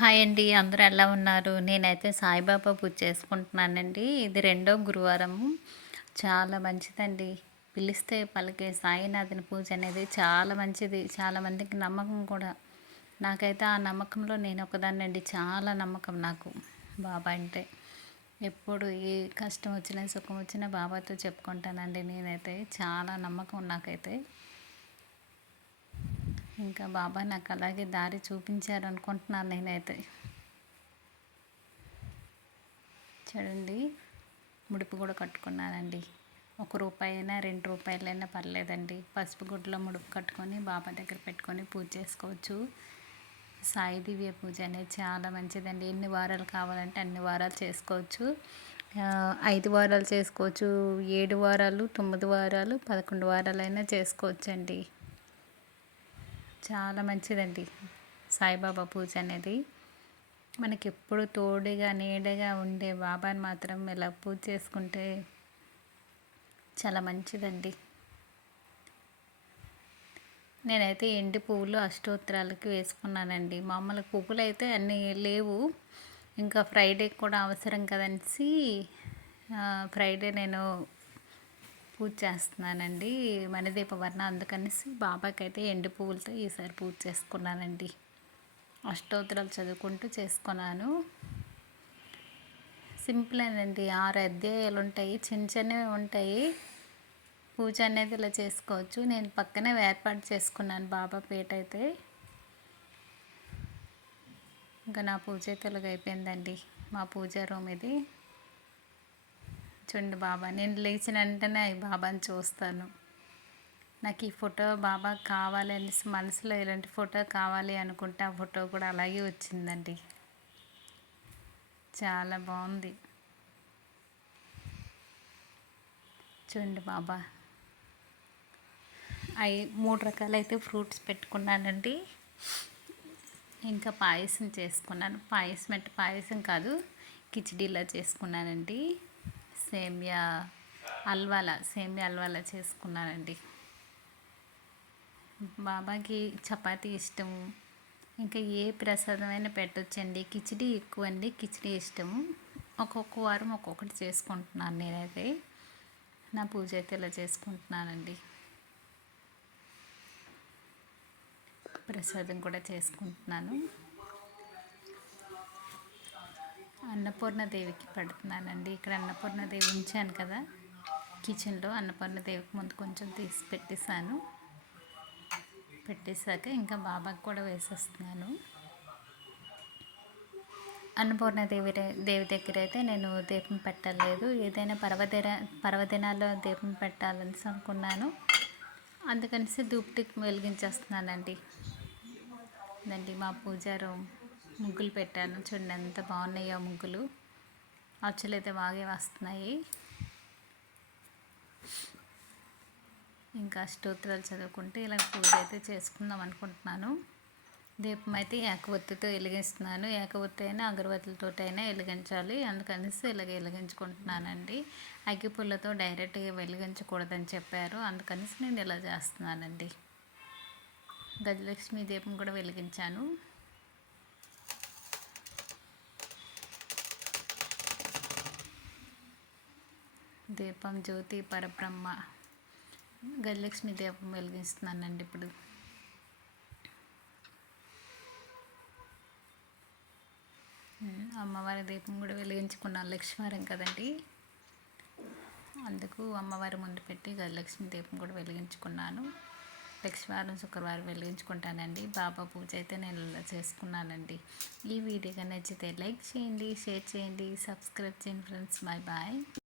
Hi అండి అందరూ ఎలా ఉన్నారు? నేనైతే సాయిబాబా పూజ చేసుకుంటున్నానండి. ఇది రెండో గురువారము. చాలా మంచిదండి. పిలిస్తే పలికే సాయినాథుని పూజ అనేది చాలా మంచిది. చాలా మందికి నమ్మకం కూడా. నాకైతే ఆ నమ్మకంలో నేను ఒకదాన్నండి. చాలా నమ్మకం నాకు బాబా అంటే. ఎప్పుడు ఏ కష్టం వచ్చినా సుఖం వచ్చినా బాబాతో చెప్పుకుంటానండి నేనైతే. చాలా నమ్మకం నాకైతే. ఇంకా బాబా నాకు అలాగే దారి చూపించారు అనుకుంటున్నాను నేనైతే. చూడండి ముడుపు కూడా కట్టుకున్నానండి. ఒక రూపాయి అయినా రెండు రూపాయలైనా పర్లేదండి. పసుపు గుడ్లో ముడుపు కట్టుకొని బాబా దగ్గర పెట్టుకొని పూజ చేసుకోవచ్చు. సాయి దివ్య పూజ అనేది చాలా మంచిదండి. ఎన్ని వారాలు కావాలంటే అన్ని వారాలు చేసుకోవచ్చు. ఐదు వారాలు చేసుకోవచ్చు ఏడు వారాలు తొమ్మిది వారాలు పదకొండు వారాలైనా చేసుకోవచ్చండి. చాలా మంచిదండి. సాయిబాబా పూజ అనేది. మనకి ఎప్పుడు తోడుగా నీడగా ఉండే బాబాని మాత్రం ఇలా పూజ చేసుకుంటే చాలా మంచిదండి. నేనైతే ఎండి పువ్వులు అష్టోత్తరాలకి వేసుకున్నానండి. మామూలు పువ్వులు అయితే అన్నీ లేవు. ఇంకా ఫ్రైడే కూడా అవసరం కదనేసి ఫ్రైడే నేను పూజ చేస్తున్నానండి. మణిదీప వర్ణ అందుకనేసి బాబాకి అయితే ఎండు పువ్వులతో ఈసారి పూజ చేసుకున్నానండి. అష్టోత్తరాలు చదువుకుంటూ చేసుకున్నాను. సింపుల్ అండి ఆరు అధ్యాయాలు ఉంటాయి. చిన్న చిన్నవి ఉంటాయి. పూజ అనేది ఇలా చేసుకోవచ్చు. నేను పక్కనే ఏర్పాటు చేసుకున్నాను బాబా పేట అయితే. ఇంకా నా పూజ అయితే అయిపోయిందండి. మా పూజ రూమ్ ఇది. చూడండి బాబా నేను లేచిన వెంటనే బాబాని చూస్తాను. నాకు ఈ ఫోటో బాబా కావాలి అనేసి మనసులో ఇలాంటి ఫోటో కావాలి అనుకుంటే ఆ ఫోటో కూడా అలాగే వచ్చిందండి. చాలా బాగుంది. చూడండి బాబా. అవి మూడు రకాలైతే ఫ్రూట్స్ పెట్టుకున్నానండి. ఇంకా పాయసం చేసుకున్నాను. పాయసం అంటే పాయసం కాదు కిచిడీలా చేసుకున్నానండి. సేమియా అల్వాల సేమియా అల్వాల చేసుకున్నానండి. బాబాకి చపాతీ ఇష్టము. ఇంకా ఏ ప్రసాదమైనా పెట్టొచ్చండి. కిచిడి ఎక్కువ అండి కిచిడి ఇష్టము. ఒక్కొక్క వారం ఒక్కొక్కటి చేసుకుంటున్నాను నేనైతే. నా పూజ అయితే ఇలా చేసుకుంటున్నానండి. ప్రసాదం కూడా చేసుకుంటున్నాను. అన్నపూర్ణదేవికి పెడుతున్నానండి. ఇక్కడ అన్నపూర్ణదేవి ఉంచాను కదా. కిచెన్లో అన్నపూర్ణదేవికి ముందు కొంచెం తీసి పెట్టేశాను. పెట్టేశాక ఇంకా బాబాకి కూడా వేసేస్తున్నాను. అన్నపూర్ణదేవి దేవి దగ్గర అయితే నేను దీపం పెట్టలేదు. ఏదైనా పర్వదిన పర్వదినాల్లో దీపం పెట్టాలని అనుకున్నాను. అందుకనిసి దూప్టికి వెలిగించేస్తున్నానండి. ఇదండి మా పూజారం ముగ్గులు పెట్టాను. చూడండి ఎంత బాగున్నాయో ముగ్గులు. అచ్చులు అయితే బాగా వస్తున్నాయి. ఇంకా స్తోత్రాలు చదువుకుంటే ఇలా పూజ అయితే చేసుకుందాం అనుకుంటున్నాను. దీపం అయితే ఏకవత్తితో వెలిగిస్తున్నాను. ఏకవత్తి అయినా అగరవత్తులతో అయినా వెలిగించాలి. అందుకనేసి ఇలాగ వెలిగించుకుంటున్నానండి. అగ్గిపుల్లతో డైరెక్ట్గా వెలిగించకూడదని చెప్పారు. అందుకనేసి నేను ఇలా చేస్తున్నానండి. గజలక్ష్మి దీపం కూడా వెలిగించాను. దీపం జ్యోతి పరబ్రహ్మ. గజలక్ష్మి దీపం వెలిగిస్తున్నానండి ఇప్పుడు. అమ్మవారి దీపం కూడా వెలిగించుకున్నాను. లక్ష్మీవారం కదండి. అందుకు అమ్మవారి ముందు పెట్టి గజలక్ష్మి దీపం కూడా వెలిగించుకున్నాను. లక్ష్మీవారం శుక్రవారం వెలిగించుకుంటానండి. బాబా పూజ అయితే నేను ఇలా చేసుకున్నానండి. ఈ వీడియోగా నచ్చితే లైక్ చేయండి షేర్ చేయండి సబ్స్క్రైబ్ చేయండి ఫ్రెండ్స్. Bye bye.